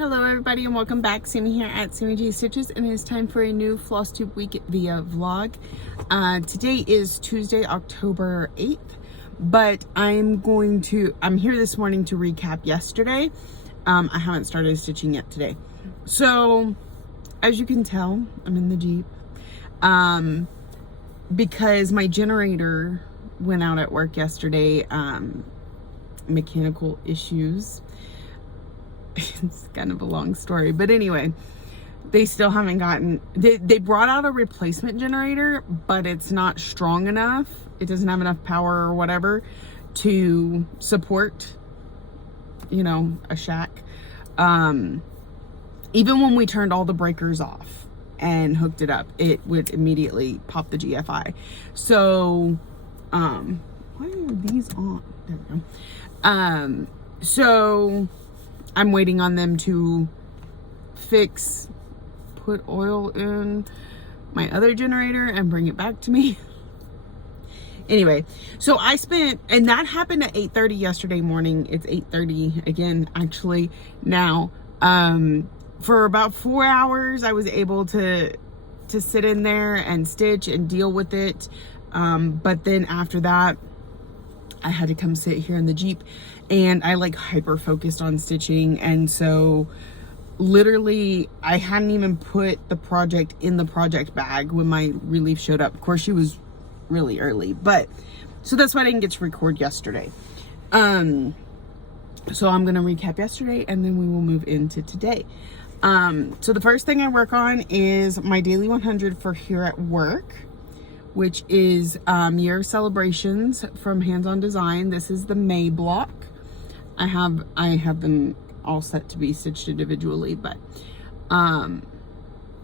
Hello everybody and welcome back. Sammy here at Sammy J Stitches, and it is time for a new Flosstube week via vlog. Today is Tuesday, October 8th, but I'm here this morning to recap yesterday. I haven't started stitching yet today. So as you can tell, I'm in the Jeep because my generator went out at work yesterday. Mechanical issues. It's kind of a long story, but anyway, they still haven't gotten, they brought out a replacement generator, but it's not strong enough. It doesn't have enough power or whatever to support, you know, a shack. Even when we turned all the breakers off and hooked it up, it would immediately pop the GFI. So why are these on? There we go. So I'm waiting on them to put oil in my other generator and bring it back to me. Anyway, so and that happened at 8:30 yesterday morning. It's 8:30 again, actually, now. For about 4 hours, I was able to sit in there and stitch and deal with it. But then after that, I had to come sit here in the Jeep, and I like hyper focused on stitching. And so literally I hadn't even put the project in the project bag when my relief showed up. Of course, she was really early, but so that's why I didn't get to record yesterday. So I'm going to recap yesterday and then we will move into today. So the first thing I work on is my daily 100 for here at work, which is year celebrations from Hands On Design. This is the May block. I have them all set to be stitched individually, but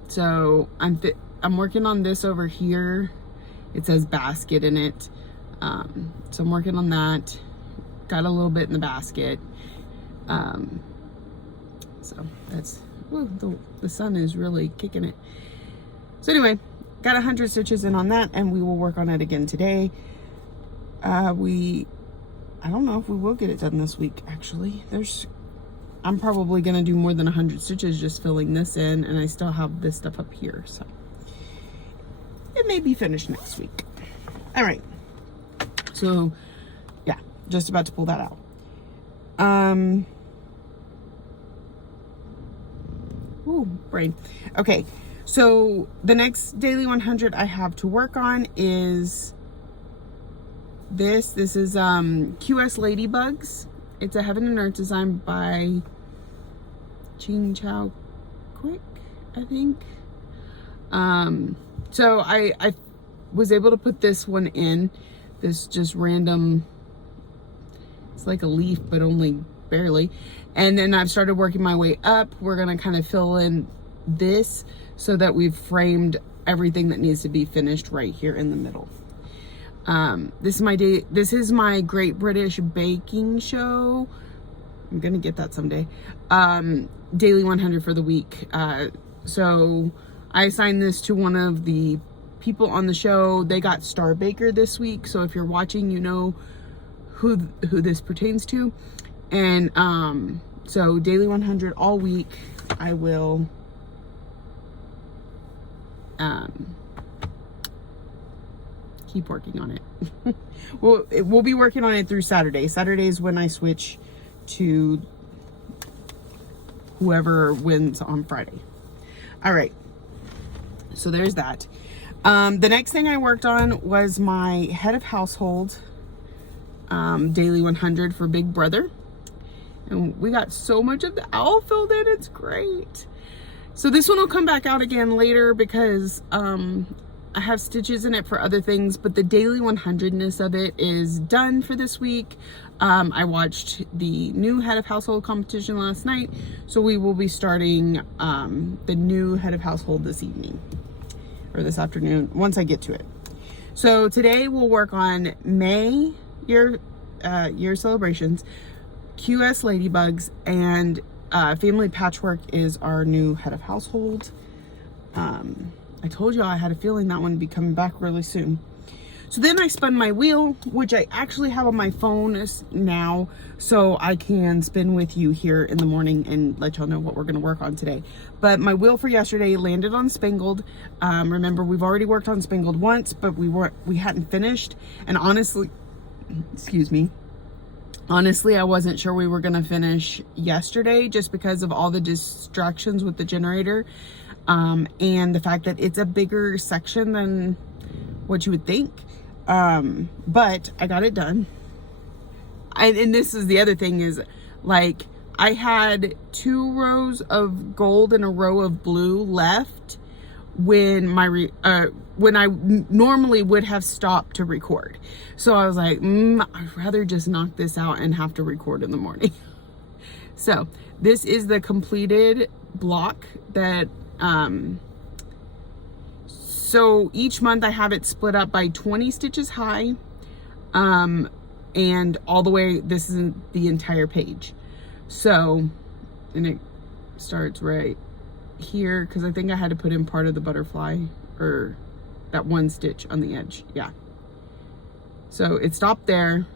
so I'm working on this over here. It says basket in it. So I'm working on that. Got a little bit in the basket. So that's, ooh, the sun is really kicking it. So anyway, got 100 stitches in on that, and we will work on it again today. I don't know if we will get it done this week, actually. I'm probably gonna do more than 100 stitches just filling this in, and I still have this stuff up here, so it may be finished next week. All right, so yeah, just about to pull that out. Ooh, brain. Okay, so the next daily 100 I have to work on is this is QS Ladybugs. It's a Heaven and Earth design by Ching Chow Quick, I think. So I was able to put this one in, this just random, it's like a leaf but only barely, and then I've started working my way up. We're gonna kind of fill in this so that we've framed everything that needs to be finished right here in the middle. This is my Great British Baking Show. I'm gonna get that someday. Daily 100 for the week. So I assigned this to one of the people on the show. They got Star Baker this week, so if you're watching, you know who this pertains to. And so daily 100 all week. I will keep working on it. We'll be working on it through Saturday. Saturday is when I switch to whoever wins on Friday. All right, so there's that. The next thing I worked on was my head of household daily 100 for Big Brother, and we got so much of the owl filled in. It's great. So this one will come back out again later because I have stitches in it for other things, but the daily 100ness of it is done for this week. I watched the new head of household competition last night, so we will be starting the new head of household this evening or this afternoon once I get to it. So today we'll work on May year celebrations, QS Ladybugs, and Family Patchwork is our new head of household. I told you I had a feeling that one would be coming back really soon. So then I spun my wheel, which I actually have on my phone now, so I can spin with you here in the morning and let y'all know what we're going to work on today. But my wheel for yesterday landed on Spangled. Remember, we've already worked on Spangled once, but we hadn't finished. And honestly, excuse me, honestly, I wasn't sure we were going to finish yesterday just because of all the distractions with the generator, and the fact that it's a bigger section than what you would think. But I got it done. And this is the other thing is, like, I had 2 rows of gold and a row of blue left when when I normally would have stopped to record. So I was like, I'd rather just knock this out and have to record in the morning. So this is the completed block that, so each month I have it split up by 20 stitches high, and all the way, this isn't the entire page. So, and it starts right here, because I think I had to put in part of the butterfly, or that one stitch on the edge. Yeah. So it stopped there,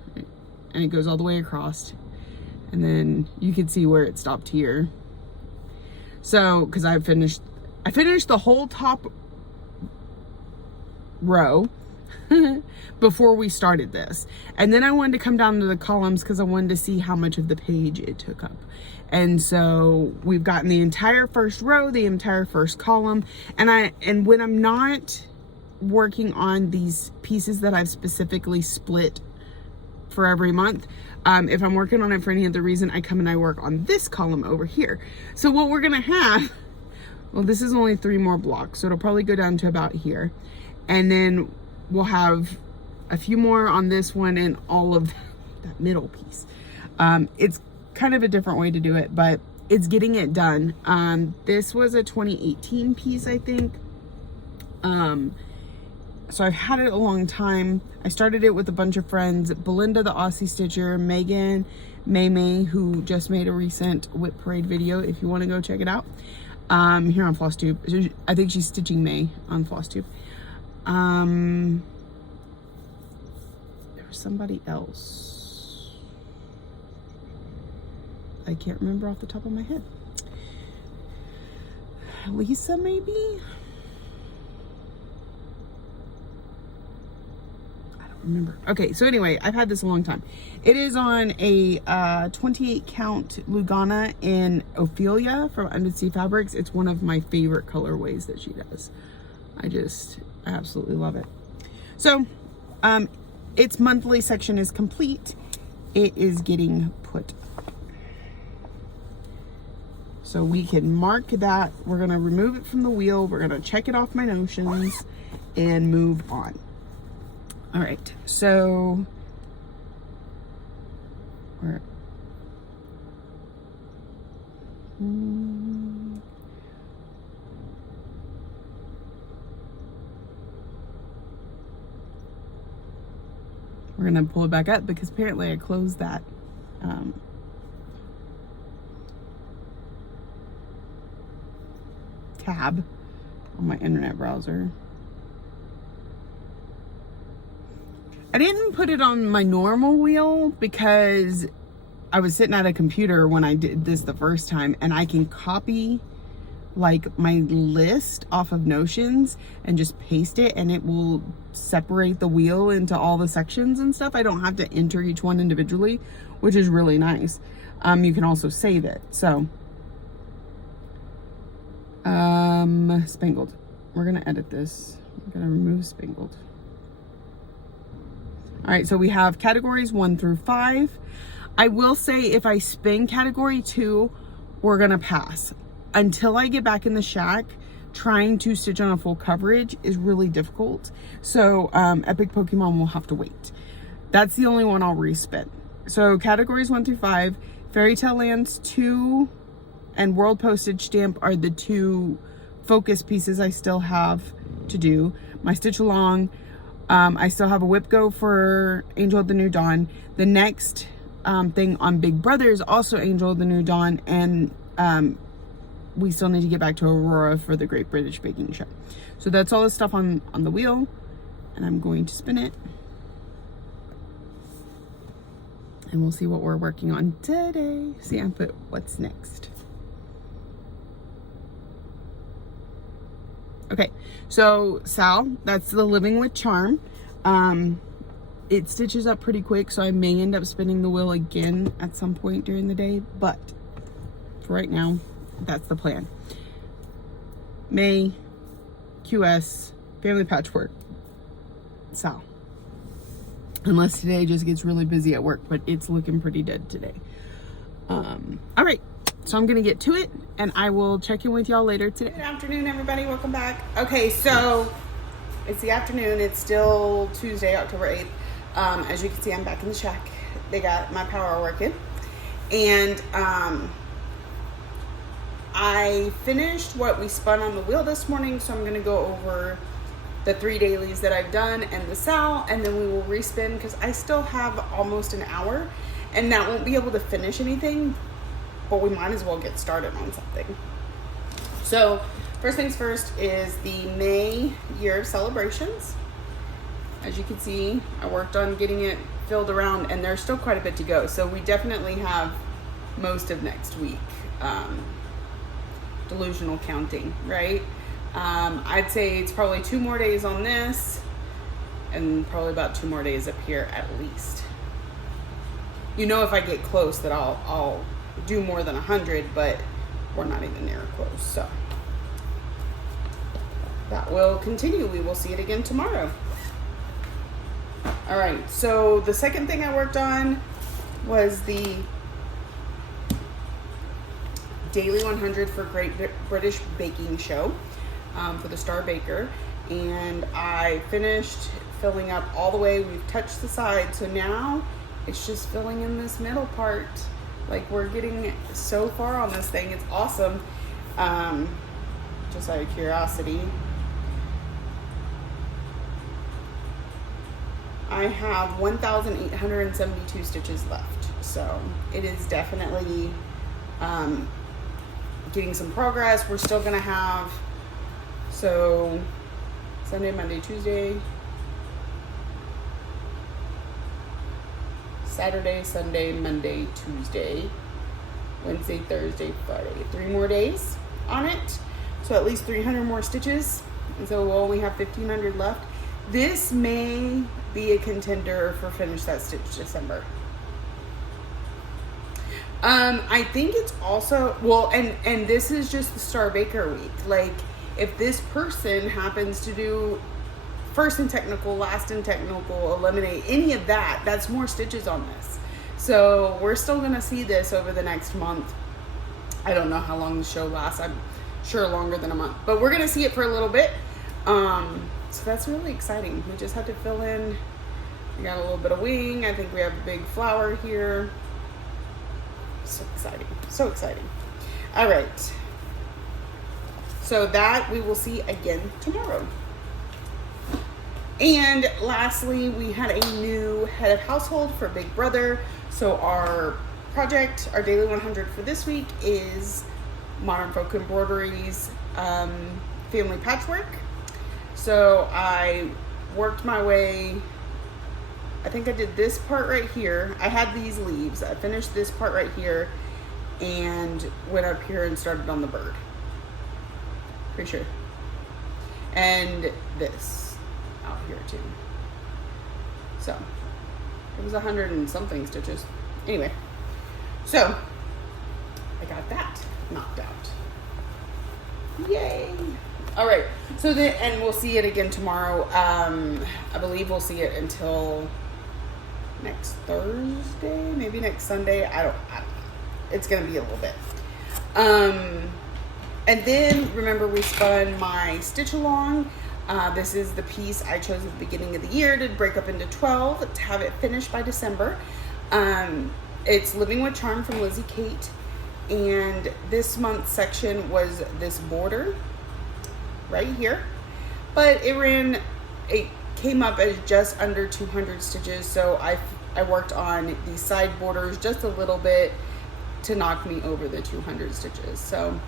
and it goes all the way across, and then you can see where it stopped here. So, because I finished the whole top row before we started this, and then I wanted to come down to the columns because I wanted to see how much of the page it took up. And so we've gotten the entire first row, the entire first column, and when I'm not working on these pieces that I've specifically split for every month, if I'm working on it for any other reason, I come and I work on this column over here. So what we're gonna have, well, this is only 3 more blocks, so it'll probably go down to about here, and then we'll have a few more on this one and all of that middle piece. It's kind of a different way to do it, but it's getting it done. This was a 2018 piece, I think. So I've had it a long time. I started it with a bunch of friends, Belinda, the Aussie Stitcher, Megan, May, who just made a recent Whip Parade video, if you want to go check it out, here on Flosstube. I think she's stitching May on Flosstube. There was somebody else. I can't remember off the top of my head. Lisa, maybe? I don't remember. Okay, so anyway, I've had this a long time. It is on a 28 count Lugana in Ophelia from Undersea Fabrics. It's one of my favorite colorways that she does. I absolutely love it. So its monthly section is complete. It is getting put up, so we can mark that. We're going to remove it from the wheel. We're going to check it off my notions and move on. All right, so we're gonna pull it back up because apparently I closed that tab on my internet browser. I didn't put it on my normal wheel because I was sitting at a computer when I did this the first time, and I can copy like my list off of Notions and just paste it, and it will separate the wheel into all the sections and stuff. I don't have to enter each one individually, which is really nice. You can also save it. So Spangled, we're gonna edit this. I'm gonna remove Spangled. All right, so we have categories 1 through 5. I will say if I spin category 2, we're gonna pass. Until I get back in the shack, trying to stitch on a full coverage is really difficult. So Epic Pokemon will have to wait. That's the only one I'll respin. So categories 1 through 5, Fairy Tale Lands 2 and World Postage Stamp are the 2 focus pieces I still have to do. My stitch along, I still have a whip go for Angel of the New Dawn. The next thing on Big Brother is also Angel of the New Dawn, and we still need to get back to Aurora for the Great British Baking Show. So that's all the stuff on the wheel. and I'm going to spin it. And we'll see what we're working on today. See, I put what's next. Okay, so Sal, that's the Living with Charm. It stitches up pretty quick, so I may end up spinning the wheel again at some point during the day, but for right now, that's the plan. May, QS, Family Patchwork, Sal. Unless today just gets really busy at work, but it's looking pretty dead today. All right, so I'm gonna get to it, and I will check in with y'all later today. Good afternoon, everybody. Welcome back. Okay, so it's the afternoon. It's still Tuesday, October 8th. As you can see, I'm back in the shack. They got my power working, and I finished what we spun on the wheel this morning, so I'm gonna go over the 3 dailies that I've done and the Sal, and then we will respin because I still have almost an hour, and that won't be able to finish anything, but we might as well get started on something. So first things first is the May year of celebrations. As you can see, I worked on getting it filled around, and there's still quite a bit to go. So we definitely have most of next week. Delusional counting, right? I'd say it's probably 2 more days on this, and probably about 2 more days up here at least. You know, if I get close that I'll do more than 100, but we're not even near close. So that will continue. We will see it again tomorrow. All right, so the second thing I worked on was the Daily 100 for Great British Baking Show for the Star Baker, and I finished filling up all the way. We've touched the side, so now it's just filling in this middle part. Like, we're getting so far on this thing. It's awesome. Just out of curiosity, I have 1,872 stitches left, so it is definitely getting some progress. We're still gonna have, so Sunday, Monday, Tuesday, Saturday, Sunday, Monday, Tuesday, Wednesday, Thursday, Friday. 3 more days on it, so at least 300 more stitches, and so we'll only have 1,500 left. This may be a contender for Finish That Stitch December. I think it's also, well, and this is just the Star Baker week. Like, if this person happens to do first in technical, last in technical, eliminate any of that, that's more stitches on this. So we're still gonna see this over the next month. I don't know how long the show lasts. I'm sure longer than a month, but we're gonna see it for a little bit. So that's really exciting. We just had to fill in. We got a little bit of wing. I think we have a big flower here. So exciting, so exciting. All right. So that we will see again tomorrow. And lastly, we had a new head of household for Big Brother. So our project, our Daily 100 for this week is Modern Folk Embroideries Family Patchwork. So I worked my way, I think I did this part right here. I had these leaves. I finished this part right here and went up here and started on the bird. Pretty sure. And this out here too. So it was 100 and something stitches. Anyway, so I got that knocked out. Yay. All right, so then, and we'll see it again tomorrow. I believe we'll see it until next Thursday, maybe next Sunday. I don't know. It's gonna be a little bit. And then remember, we spun my stitch along. This is the piece I chose at the beginning of the year to break up into 12 to have it finished by December. It's Living with Charm from Lizzie Kate, and this month's section was this border right here, but it came up as just under 200 stitches, so I worked on the side borders just a little bit to knock me over the 200 stitches. So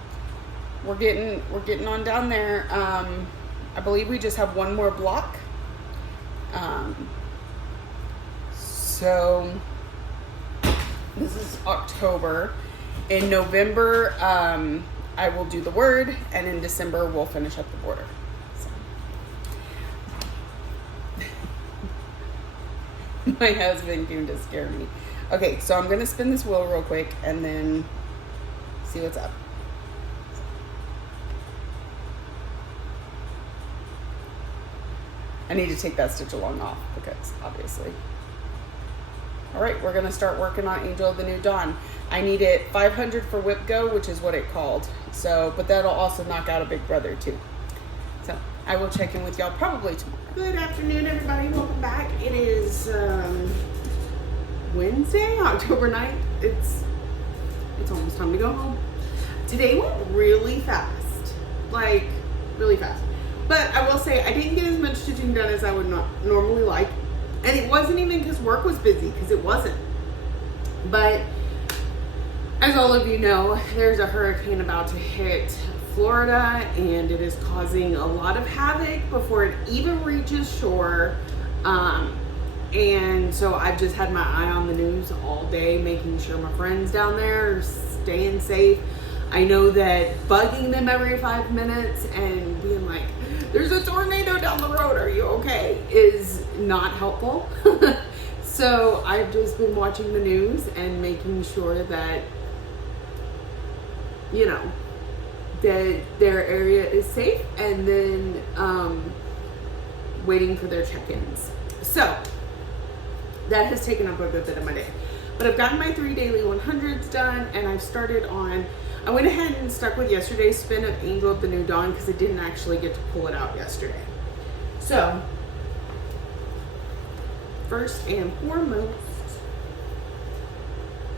we're getting on down there. I believe we just have one more block So this is October. In November, I will do the word, and in December we'll finish up the border. So. My husband came to scare me. Okay, so I'm gonna spin this wheel real quick and then see what's up. I need to take that stitch along off because obviously. All right, we're gonna start working on Angel of the New Dawn. I need it 500 for Whip Go, which is what it called. So, but that'll also knock out a Big Brother too. So I will check in with y'all probably tomorrow. Good afternoon, everybody. Welcome back. It is Wednesday, October 9th. It's almost time to go home. Today went really fast, like really fast. But I will say I didn't get as much stitching done as I would not normally like. And it wasn't even because work was busy, because it wasn't. But as all of you know, there's a hurricane about to hit Florida, and it is causing a lot of havoc before it even reaches shore. And so I've just had my eye on the news all day, making sure my friends down there are staying safe. I know that bugging them every 5 minutes and being like, there's a tornado down the road, are you okay, is not helpful. So I've just been watching the news and making sure that, you know, that their area is safe, and then waiting for their check-ins. So that has taken up a good bit of my day. But I've gotten my 3 daily 100s done, and I've started on, I went ahead and stuck with yesterday's spin of Angel of the New Dawn because I didn't actually get to pull it out yesterday. So, first and foremost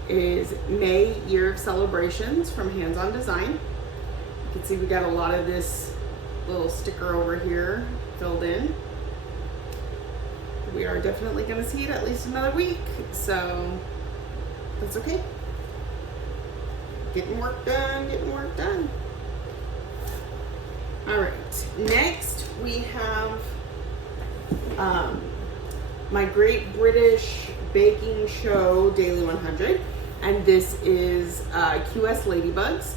is May Year of Celebrations from Hands On Design. You can see we got a lot of this little sticker over here filled in. We are definitely going to see it at least another week, so that's okay. Getting work done, getting work done. All right, next we have my Great British Baking Show Daily 100, and this is QS Ladybugs.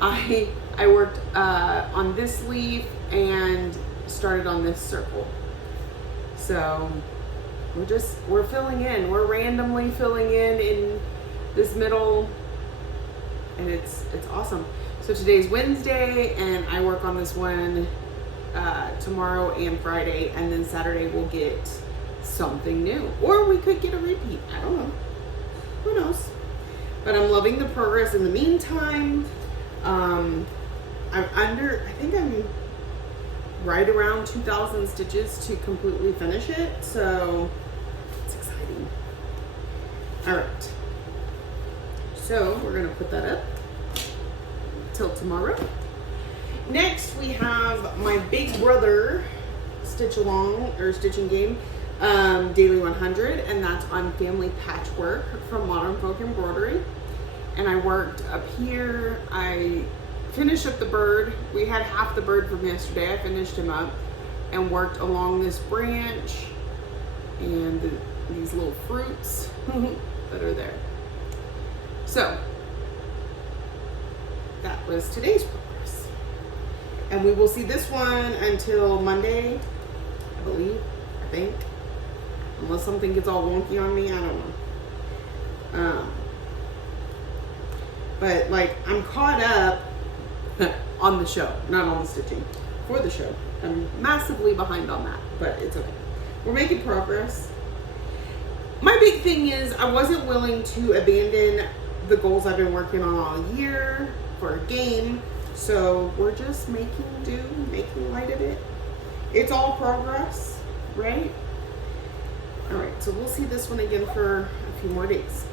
I worked on this leaf and started on this circle. So we're filling in. We're randomly filling in this middle, and it's awesome. So today's Wednesday, and I work on this one tomorrow and Friday, and then Saturday we'll get something new, or we could get a repeat. I don't know. Who knows? But I'm loving the progress in the meantime. I think I'm right around 2,000 stitches to completely finish it, so it's exciting. All right, so we're gonna put that up till tomorrow. Next we have my Big Brother stitch along or stitching game daily 100, and that's on Family Patchwork from Modern Folk Embroidery. And I worked up here. I finished up the bird. We had half the bird from yesterday. I finished him up and worked along this branch and these little fruits that are there. So that was today's progress. And we will see this one until Monday, I think. Unless something gets all wonky on me, I don't know. But like, I'm caught up on the show, not on the stitching, for the show. I'm massively behind on that, but it's okay. We're making progress. My big thing is I wasn't willing to abandon the goals I've been working on all year for a game. So we're just making do, making light of it. It's all progress, right? All right, so we'll see this one again for a few more days.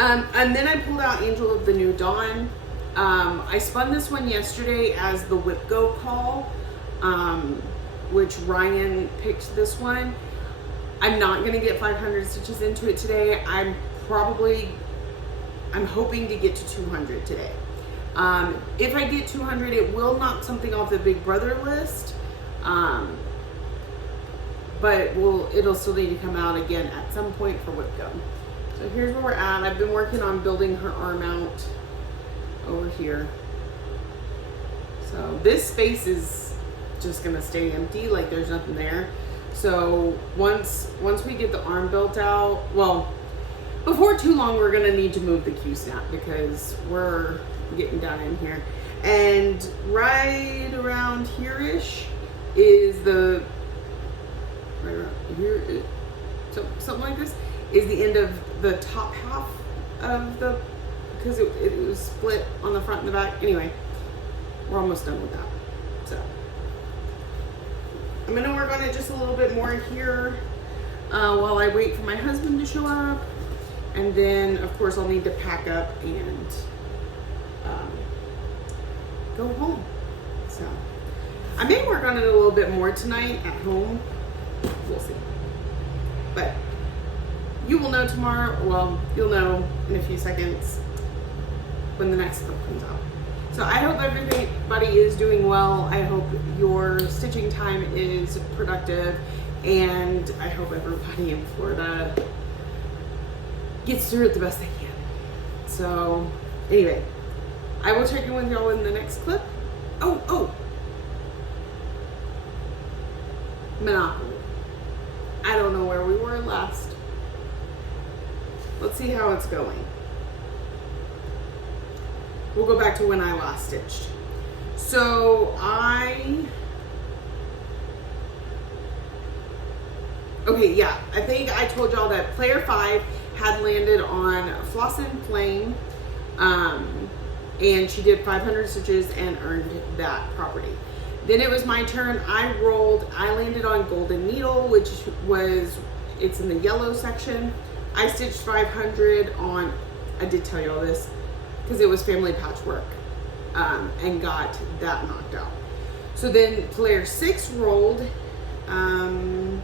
And then I pulled out Angel of the New Dawn. I spun this one yesterday as the Whip Go call, which Ryan picked this one. I'm not gonna get 500 stitches into it today. I'm hoping to get to 200 today. If I get 200, it will knock something off the Big Brother list. But it'll still need to come out again at some point for Whipco. So here's where we're at. I've been working on building her arm out over here. So this space is just gonna stay empty, like there's nothing there. So once we get the arm built out, well, before too long, we're gonna need to move the Q-snap because we're getting down in here. And right around here-ish is the, right around here, so something like this, is the end of the top half of the, because it was split on the front and the back. Anyway, we're almost done with that. So I'm gonna work on it just a little bit more here while I wait for my husband to show up. And then, of course, I'll need to pack up and go home. So I may work on it a little bit more tonight at home. We'll see. But you will know tomorrow. Well, you'll know in a few seconds when the next clip comes out. So I hope everybody is doing well. I hope your stitching time is productive. And I hope everybody in Florida gets through it the best they can. So anyway, I will check in with y'all in the next clip. Oh, Monopoly. I don't know where we were last. Let's see how it's going. We'll go back to when I last stitched. So okay, yeah, I think I told y'all that player 5 had landed on Floss and Flame, and she did 500 stitches and earned that property. Then it was my turn. I landed on Golden Needle, which it's in the yellow section. I stitched 500 on, I did tell y'all this, because it was family patchwork, and got that knocked out. So then player 6 rolled, and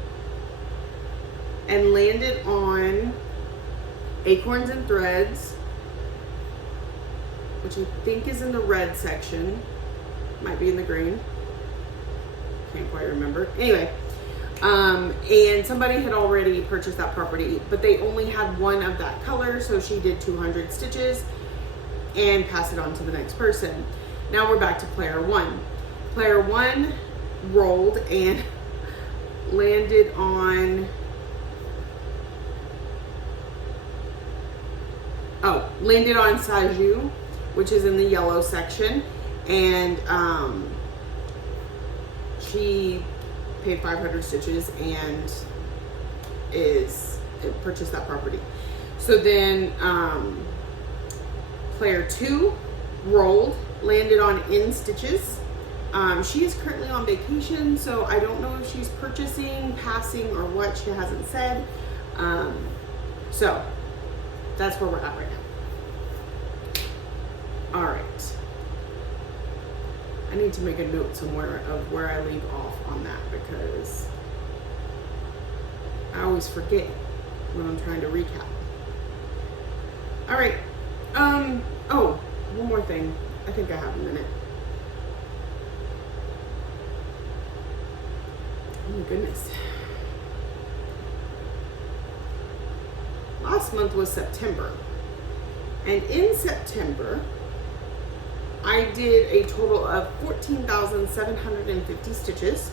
landed on Acorns and Threads, which I think is in the red section. Might be in the green. Can't quite remember. Anyway, and somebody had already purchased that property, but they only had one of that color, so she did 200 stitches and passed it on to the next person. Now we're back to player 1. Player 1 rolled and landed on Saju, which is in the yellow section, and she paid 500 stitches and purchased that property. So then player 2 rolled, landed on In Stitches. She is currently on vacation, so I don't know if she's purchasing, passing, or what. She hasn't said. So that's where we're at right now. All right. I need to make a note somewhere of where I leave off on that, because I always forget when I'm trying to recap. All right. Oh, one more thing. I think I have a minute. Oh my goodness. Last month was September. And in September, I did a total of 14,750 stitches.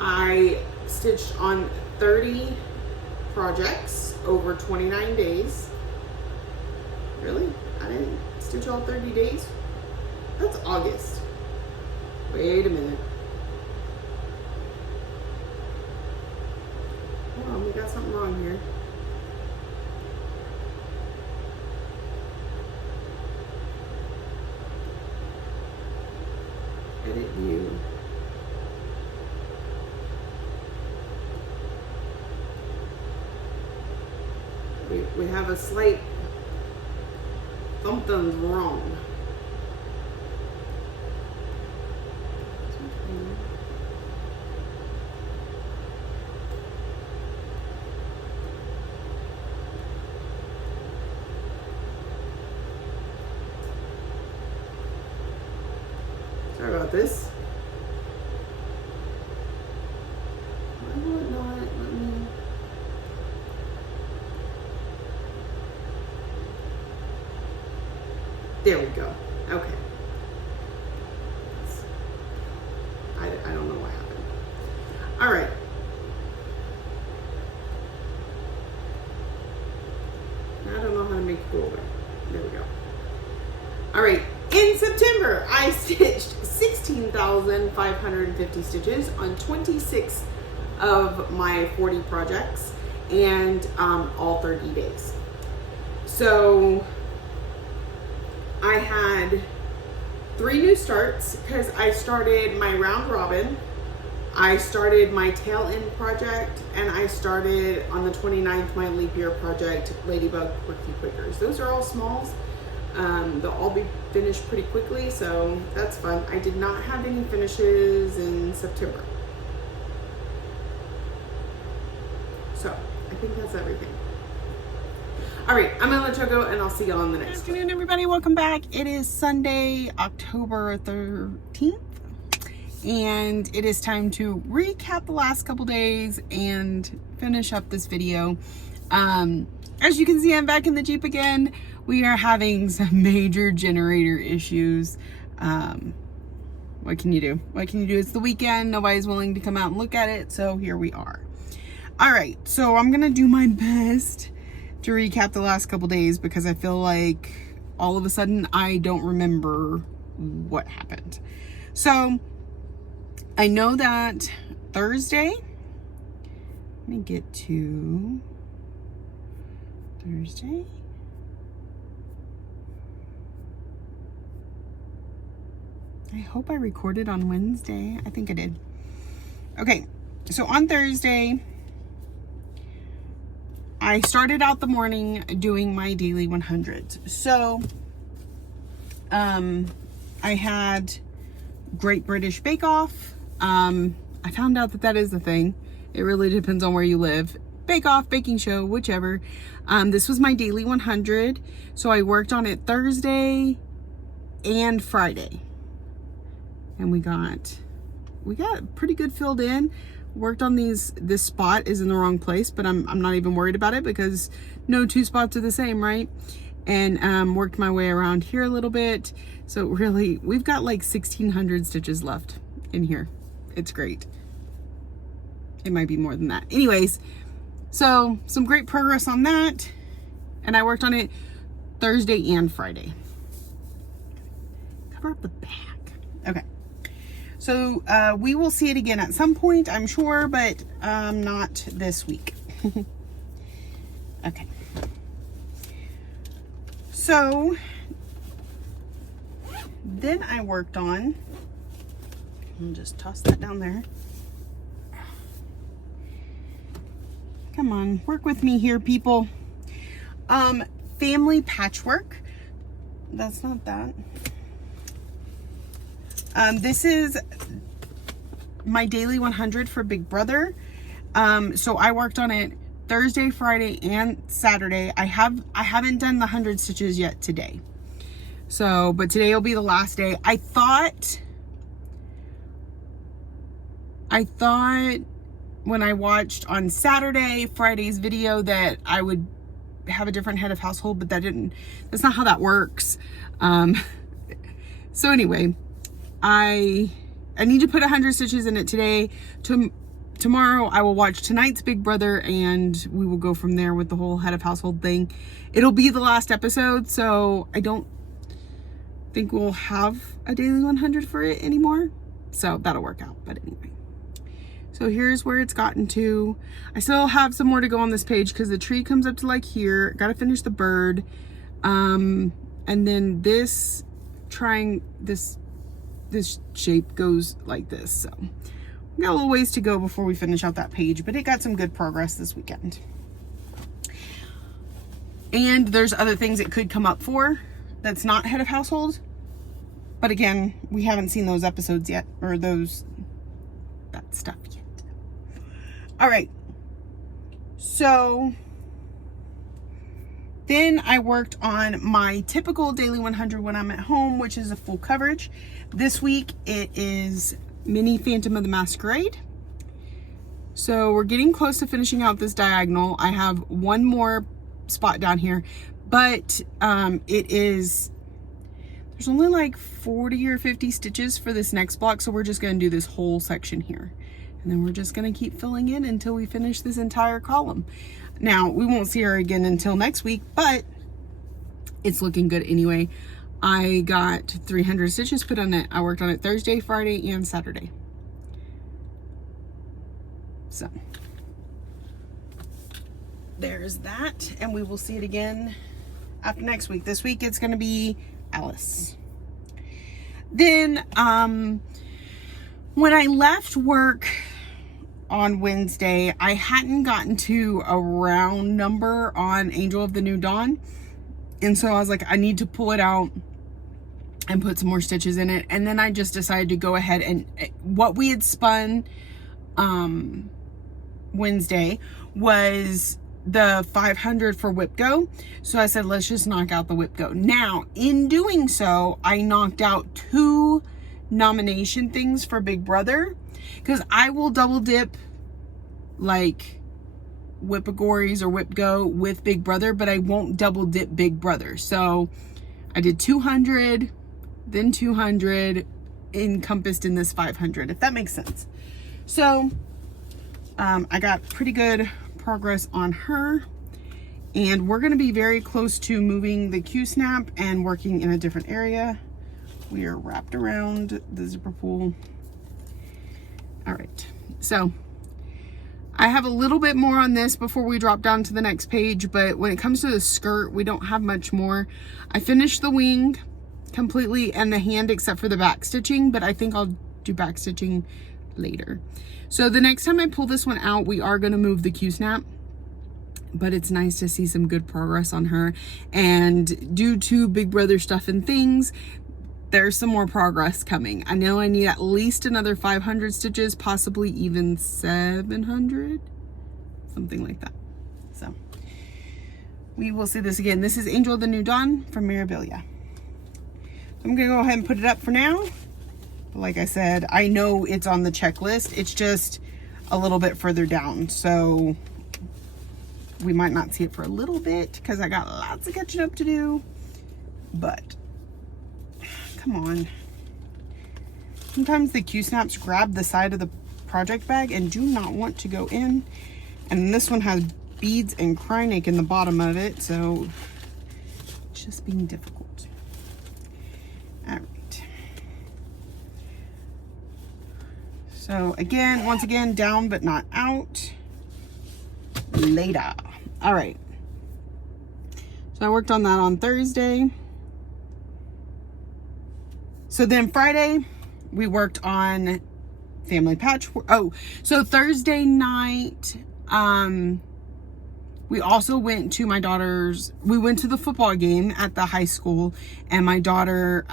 I stitched on 30 projects over 29 days. Really? I didn't stitch all 30 days? That's August. Wait a minute. Hold on, we got something wrong here. Edit view. We have a slight something's wrong. about this. Why will it not let me? There we go. Okay. I don't know what happened. All right. I don't know how to make it go away. There we go. All right. In September, I stitched 16,550 stitches on 26 of my 40 projects, and all 30 days. So I had 3 new starts because I started my round robin, I started my tail end project, and I started on the 29th my leap year project, Ladybug Quirky Quickers. Those are all smalls. They'll all be finished pretty quickly, so that's fun. I did not have any finishes in September. So I think that's everything. All right, I'm gonna let y'all go, and I'll see y'all on the next. Good afternoon, everybody. Welcome back. It is Sunday, October 13th, and it is time to recap the last couple days and finish up this video. As you can see, I'm back in the Jeep again. We are having some major generator issues. What can you do? What can you do? It's the weekend. Nobody's willing to come out and look at it, so here we are. All right, so I'm gonna do my best to recap the last couple days because I feel like all of a sudden I don't remember what happened. So I know that Thursday, let me get to Thursday. I hope I recorded on Wednesday. I think I did. Okay, so on Thursday, I started out the morning doing my daily 100s. So, I had Great British Bake Off. I found out that that is a thing. It really depends on where you live. Bake Off, baking show, whichever. This was my daily 100. So I worked on it Thursday and Friday. And we got pretty good filled in. Worked on these. This spot is in the wrong place, but I'm not even worried about it because no 2 spots are the same, right? And worked my way around here a little bit. So really, we've got like 1,600 stitches left in here. It's great. It might be more than that. Anyways, so some great progress on that, and I worked on it Thursday and Friday. Cover up the back. Okay. So we will see it again at some point, I'm sure, but not this week. Okay. So then I worked on, I'll just toss that down there. Come on, work with me here, people. Family patchwork. That's not that. This is my daily 100 for Big Brother. So I worked on it Thursday, Friday, and Saturday. I haven't done the 100 stitches yet today. So, but today will be the last day. I thought when I watched on Saturday, Friday's video that I would have a different head of household, but that's not how that works. So anyway, I need to put 100 stitches in it today. Tomorrow I will watch tonight's Big Brother, and we will go from there with the whole head of household thing. It'll be the last episode, so I don't think we'll have a daily 100 for it anymore. So that'll work out, but anyway. So here's where it's gotten to. I still have some more to go on this page because the tree comes up to like here. Got to finish the bird. And then this shape goes like this. So we got a little ways to go before we finish out that page, but it got some good progress this weekend. And there's other things it could come up for that's not head of household. But again, we haven't seen those episodes yet, or that stuff yet. All right. So Then I worked on my typical daily 100 when I'm at home, which is a full coverage. This week it is Mini Phantom of the Masquerade. So we're getting close to finishing out this diagonal. I have one more spot down here, but there's only like 40 or 50 stitches for this next block. So we're just gonna do this whole section here. And then we're just gonna keep filling in until we finish this entire column. Now, we won't see her again until next week, but it's looking good anyway. I got 300 stitches put on it. I worked on it Thursday, Friday, and Saturday. So, there's that, and we will see it again after next week. This week, it's going to be Alice. Then, when I left work on Wednesday, I hadn't gotten to a round number on Angel of the New Dawn. And so I was like, I need to pull it out and put some more stitches in it. And then I just decided to go ahead and what we had spun Wednesday was the 500 for Whip Go. So I said, let's just knock out the Whip Go. Now, in doing so, I knocked out 2 nomination things for Big Brother, because I will double dip like Whip-A-Gories or Whip Go with Big Brother, but I won't double dip Big Brother. So I did 200, then 200 encompassed in this 500, if that makes sense. So I got pretty good progress on her, and we're going to be very close to moving the Q-snap and working in a different area. We are wrapped around the zipper pull. All right, so I have a little bit more on this before we drop down to the next page, but when it comes to the skirt, we don't have much more. I finished the wing completely and the hand except for the back stitching, but I think I'll do back stitching later. So the next time I pull this one out, we are going to move the Q-snap, but it's nice to see some good progress on her. And due to Big Brother stuff and things, there's some more progress coming. I know I need at least another 500 stitches, possibly even 700, something like that. So we will see this again. This is Angel of the New Dawn from Mirabilia. I'm gonna go ahead and put it up for now. But like I said, I know it's on the checklist. It's just a little bit further down. So we might not see it for a little bit because I got lots of catching up to do, but come on. Sometimes the Q-snaps grab the side of the project bag and do not want to go in. And this one has beads and Krynic in the bottom of it, so it's just being difficult. All right. So again, once again, down but not out. Later. All right. So I worked on that on Thursday. So then Friday, we worked on family patchwork. Oh, so Thursday night, we also went to my daughter's, we went to the football game at the high school, and my daughter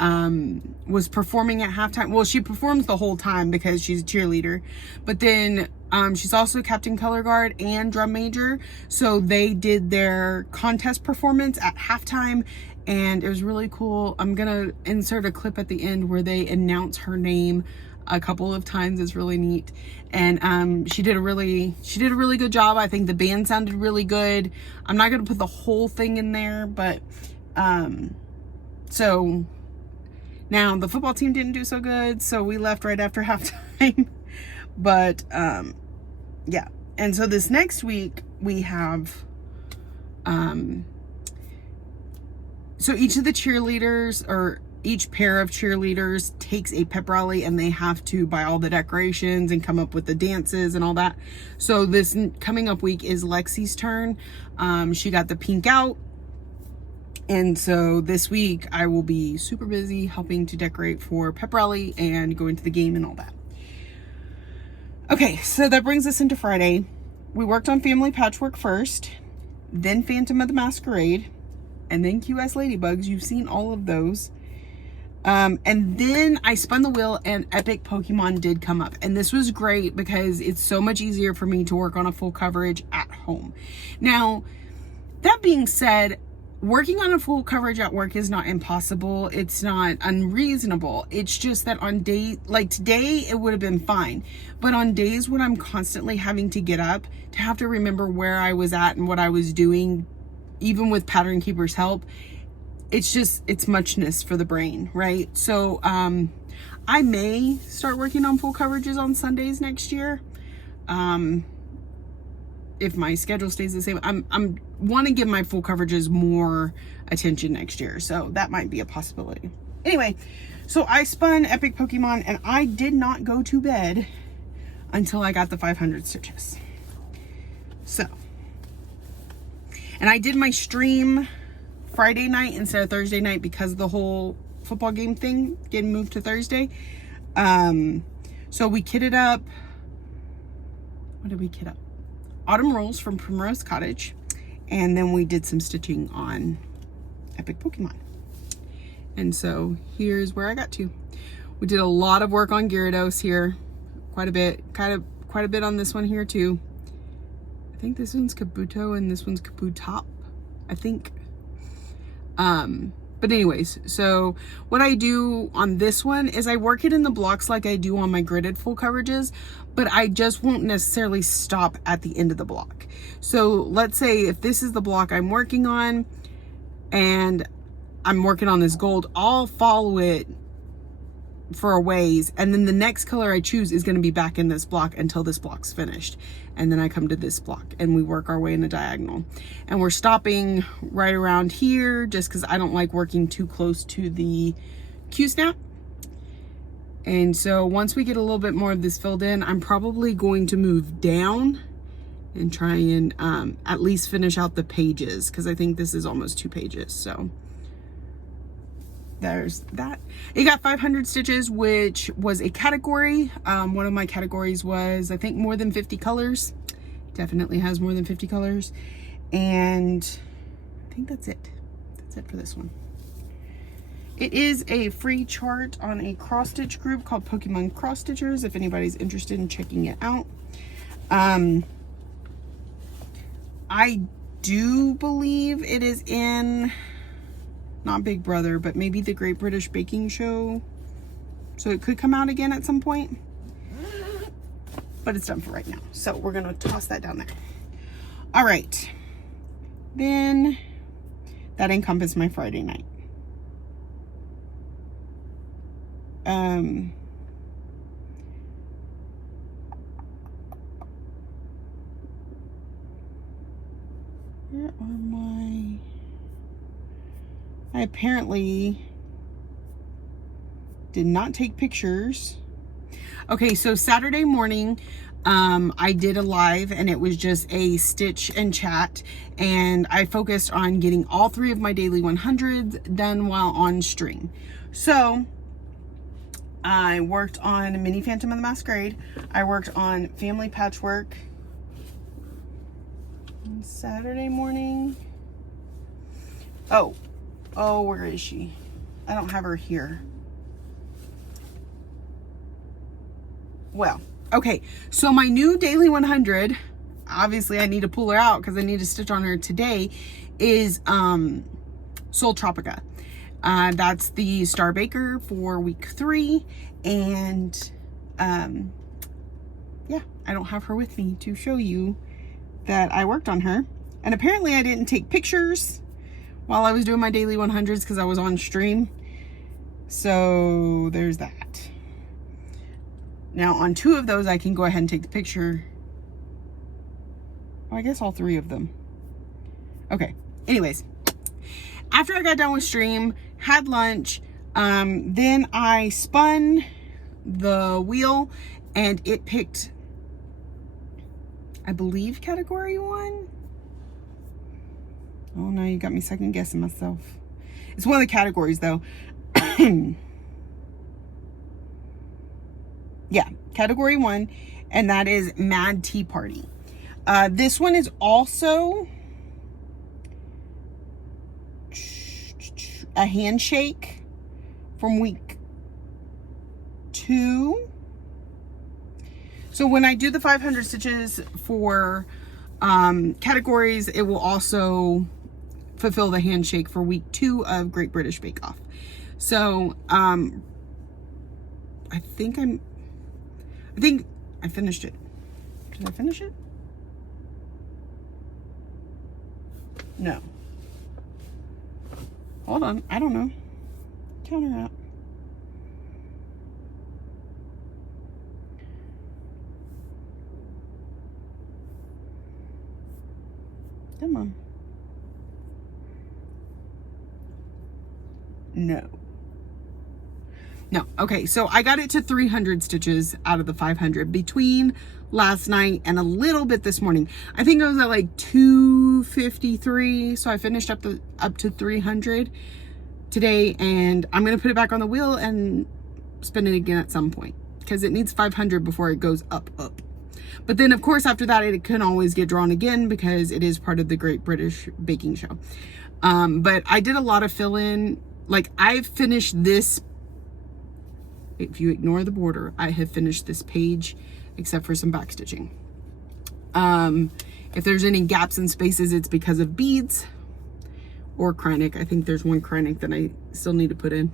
was performing at halftime. Well, she performs the whole time because she's a cheerleader, but then she's also captain color guard and drum major. So they did their contest performance at halftime, and it was really cool. I'm gonna insert a clip at the end where they announce her name a couple of times. It's really neat. And she did a really good job. I think the band sounded really good. I'm not gonna put the whole thing in there, but so now the football team didn't do so good, so we left right after halftime. But yeah, and so this next week we have so each of the cheerleaders, or each pair of cheerleaders, takes a pep rally, and they have to buy all the decorations and come up with the dances and all that. So this coming up week is Lexi's turn. She got the pink out, and so this week I will be super busy helping to decorate for pep rally and going to the game and all that. Okay, so that brings us into Friday. We worked on family patchwork first, then Phantom of the Masquerade, and then QS Ladybugs. You've seen all of those. And then I spun the wheel and Epic Pokemon did come up. And this was great because it's so much easier for me to work on a full coverage at home. Now, that being said, working on a full coverage at work is not impossible. It's not unreasonable. It's just that on day like today, it would have been fine. But on days when I'm constantly having to get up to have to remember where I was at and what I was doing, even with Pattern Keeper's help, it's muchness for the brain, right? So I may start working on full coverages on Sundays next year. If my schedule stays the same. I'm want to give my full coverages more attention next year, so that might be a possibility. Anyway, so I spun Epic Pokemon, and I did not go to bed until I got the 500 stitches. So, and I did my stream Friday night instead of Thursday night because of the whole football game thing getting moved to Thursday. So we kitted up. What did we kit up? Autumn Rolls from Primrose Cottage, and then we did some stitching on Epic Pokemon. And so here's where I got to. We did a lot of work on Gyarados here, quite a bit on this one here too. I think this one's Kabuto and this one's Kabutop, I think. But anyways, so what I do on this one is I work it in the blocks like I do on my gridded full coverages, but I just won't necessarily stop at the end of the block. So let's say if this is the block I'm working on and I'm working on this gold, I'll follow it for a ways, and then the next color I choose is going to be back in this block until this block's finished, and then I come to this block and we work our way in a diagonal, and we're stopping right around here just because I don't like working too close to the Q-snap. And so once we get a little bit more of this filled in, I'm probably going to move down and try and at least finish out the pages, because I think this is almost 2 pages. So there's that. It got 500 stitches, which was a category. One of my categories was, I think, more than 50 colors. Definitely has more than 50 colors. And I think that's it. That's it for this one. It is a free chart on a cross stitch group called Pokemon Cross Stitchers, if anybody's interested in checking it out. I do believe it is in, not Big Brother, but maybe the Great British Baking Show. So it could come out again at some point. But it's done for right now. So we're going to toss that down there. All right. Then that encompassed my Friday night. Where are my... I apparently did not take pictures. Okay, so Saturday morning, I did a live, and it was just a stitch and chat, and I focused on getting all 3 of my daily 100s done while on stream. So I worked on Mini Phantom of the Masquerade. I worked on Family Patchwork on Saturday morning. Oh, where is she? I don't have her here. Well, okay, so my new daily 100, obviously I need to pull her out because I need to stitch on her today, is Soul Tropica. That's the Star Baker for week 3, and yeah, I don't have her with me to show you that I worked on her. And apparently I didn't take pictures while I was doing my daily 100s because I was on stream. So there's that. Now on 2 of those I can go ahead and take the picture. Oh, I guess all 3 of them. Okay, anyways, after I got done with stream, had lunch, then I spun the wheel and it picked, I believe, category 1. Oh no, you got me second guessing myself. It's one of the categories though. Yeah, category 1, and that is Mad Tea Party. This one is also a handshake from week 2. So when I do the 500 stitches for categories, it will also fulfill the handshake for week 2 of Great British Bake Off. So, I think I finished it. Did I finish it? No. Hold on. I don't know. Counter out. Come on. No. No. Okay, so I got it to 300 stitches out of the 500 between last night and a little bit this morning. I think I was at like 253, so I finished up to 300 today, and I'm gonna put it back on the wheel and spin it again at some point because it needs 500 before it goes up. But then of course after that it can always get drawn again because it is part of the Great British Baking Show. But I did a lot of fill-in. Like, I've finished this, if you ignore the border, I have finished this page except for some back stitching. If there's any gaps and spaces, it's because of beads or Kreinik. I think there's one Kreinik that I still need to put in.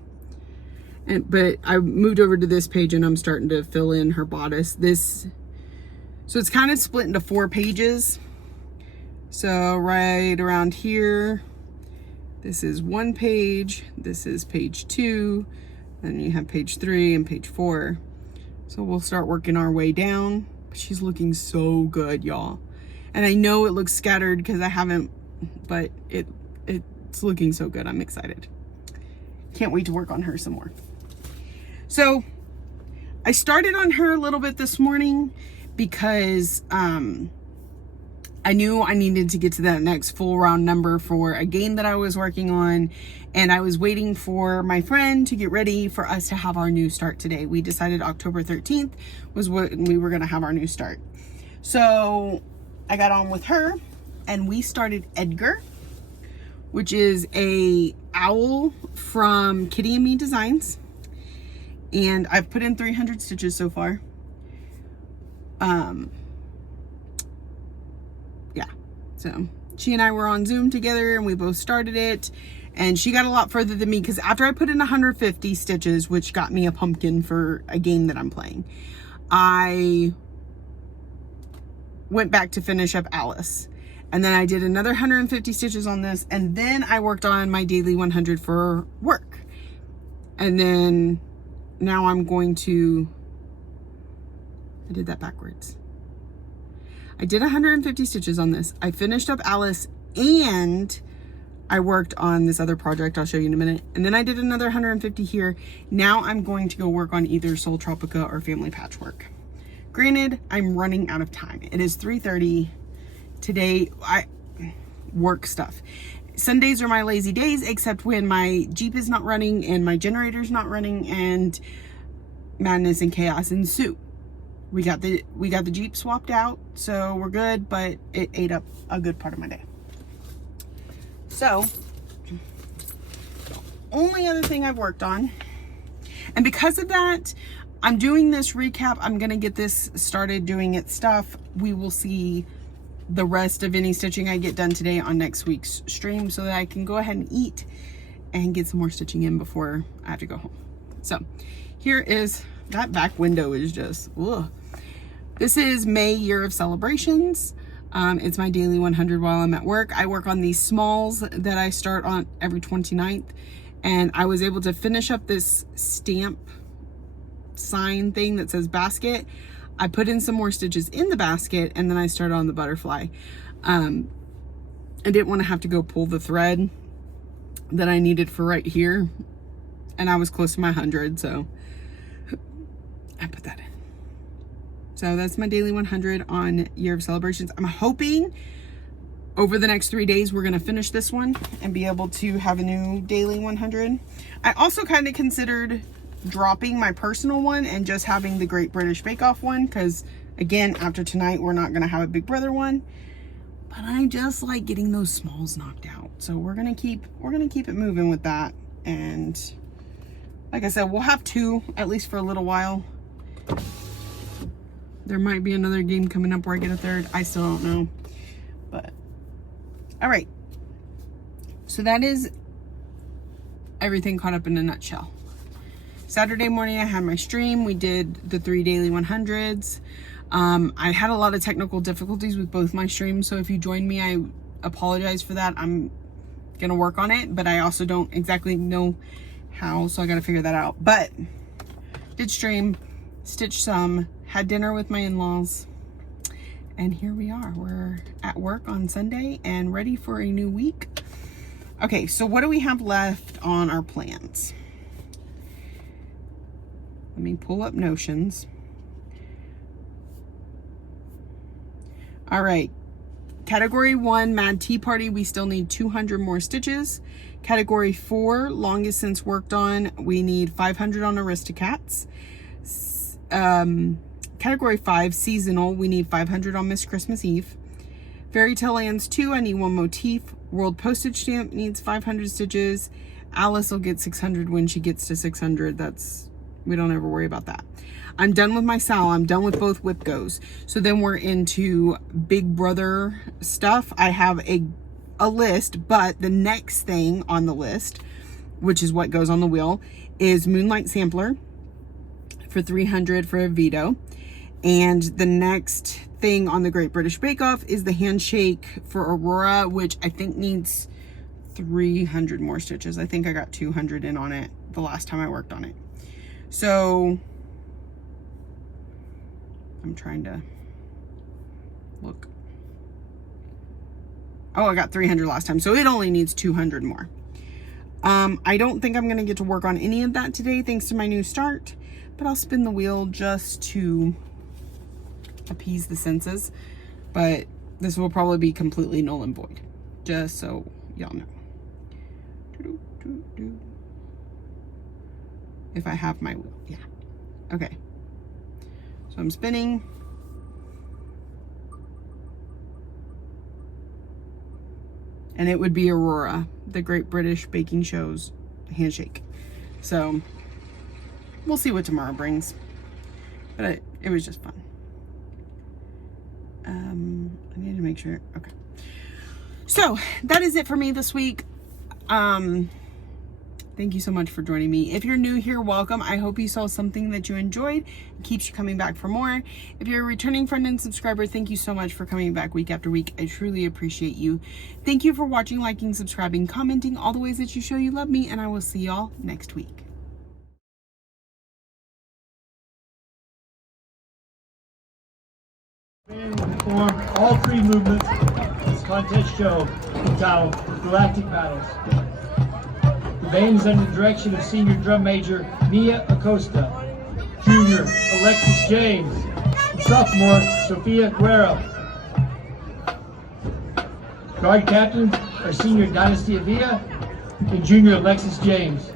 But I moved over to this page and I'm starting to fill in her bodice. So it's kind of split into 4 pages. So right around here, this is 1 page, this is page 2, then you have page 3 and page 4. So we'll start working our way down. She's looking so good, y'all. And I know it looks scattered because I haven't, but it's looking so good. I'm excited. Can't wait to work on her some more. So I started on her a little bit this morning because I knew I needed to get to that next full round number for a game that I was working on, and I was waiting for my friend to get ready for us to have our new start today. We decided October 13th was when we were going to have our new start. So I got on with her and we started Edgar, which is a owl from Kitty and Me Designs. And I've put in 300 stitches so far. Yeah, so she and I were on Zoom together and we both started it, and she got a lot further than me because after I put in 150 stitches, which got me a pumpkin for a game that I'm playing, I went back to finish up Alice, and then I did another 150 stitches on this, and then I worked on my daily 100 for work. And then now I'm going to, I did that backwards. I did 150 stitches on this. I finished up Alice and I worked on this other project I'll show you in a minute. And then I did another 150 here. Now I'm going to go work on either Soul Tropica or Family Patchwork. Granted, I'm running out of time. It is 3:30 today. I work stuff. Sundays are my lazy days, except when my Jeep is not running and my generator's not running and madness and chaos ensue. We got the Jeep swapped out, so we're good, but it ate up a good part of my day. So, the only other thing I've worked on, and because of that, I'm doing this recap. I'm gonna get this started doing its stuff. We will see the rest of any stitching I get done today on next week's stream so that I can go ahead and eat and get some more stitching in before I have to go home. So, here is, that back window is just, ugh. This is May, Year of Celebrations. It's my daily 100 while I'm at work. I work on these smalls that I start on every 29th, and I was able to finish up this stamp sign thing that says basket. I put in some more stitches in the basket, and then I started on the butterfly. I didn't want to have to go pull the thread that I needed for right here, and I was close to my 100, so I put that in. So that's my daily 100 on Year of Celebrations. I'm hoping over the next 3 days we're going to finish this one and be able to have a new daily 100. I also kind of considered dropping my personal one and just having the Great British Bake Off one, because again, after tonight we're not going to have a Big Brother one, but I just like getting those smalls knocked out. So we're going to keep it moving with that. And like I said, we'll have 2 at least for a little while. There might be another game coming up where I get a 3rd. I still don't know. But, all right. So that is everything caught up in a nutshell. Saturday morning I had my stream. We did the 3 daily 100s. I had a lot of technical difficulties with both my streams, so if you joined me, I apologize for that. I'm gonna work on it, but I also don't exactly know how, so I gotta figure that out. But did stream, stitched some, had dinner with my in-laws, and here we are. We're at work on Sunday and ready for a new week. Okay, so what do we have left on our plans? Let me pull up Notions. All right, category 1, Mad Tea Party, we still need 200 more stitches. Category 4, longest since worked on, we need 500 on Aristocats. Category 5, seasonal, we need 500 on Miss Christmas Eve. Fairy Tale Lands 2, I need 1 motif. World Postage Stamp needs 500 stitches. Alice will get 600 when she gets to 600. We don't ever worry about that. I'm done with my Sal. I'm done with both whip goes. So then we're into Big Brother stuff. I have a list, but the next thing on the list, which is what goes on the wheel, is Moonlight Sampler for 300 for a veto. And the next thing on the Great British Bake Off is the Handshake for Aurora, which I think needs 300 more stitches. I think I got 200 in on it the last time I worked on it. So I'm trying to look. Oh, I got 300 last time, so it only needs 200 more. I don't think I'm gonna get to work on any of that today thanks to my new start, but I'll spin the wheel just to appease the senses. But this will probably be completely null and void, just so y'all know. If I have my wheel, yeah. Okay, so I'm spinning. And it would be Aurora, the Great British Baking Show's Handshake. So we'll see what tomorrow brings, but it was just fun. I need to make sure. Okay, so that is it for me this week. Thank you so much for joining me. If you're new here, welcome. I hope you saw something that you enjoyed and keeps you coming back for more. If you're a returning friend and subscriber, thank you so much for coming back week after week. I truly appreciate you. Thank you for watching, liking, subscribing, commenting, all the ways that you show you love me, and I will see y'all next week. Perform all 3 movements of this contest show entitled Galactic Battles. The band is under the direction of Senior Drum Major Mia Acosta, Junior Alexis James, and Sophomore Sofia Guerrero. Guard captains are Senior Dynasty Avia and Junior Alexis James.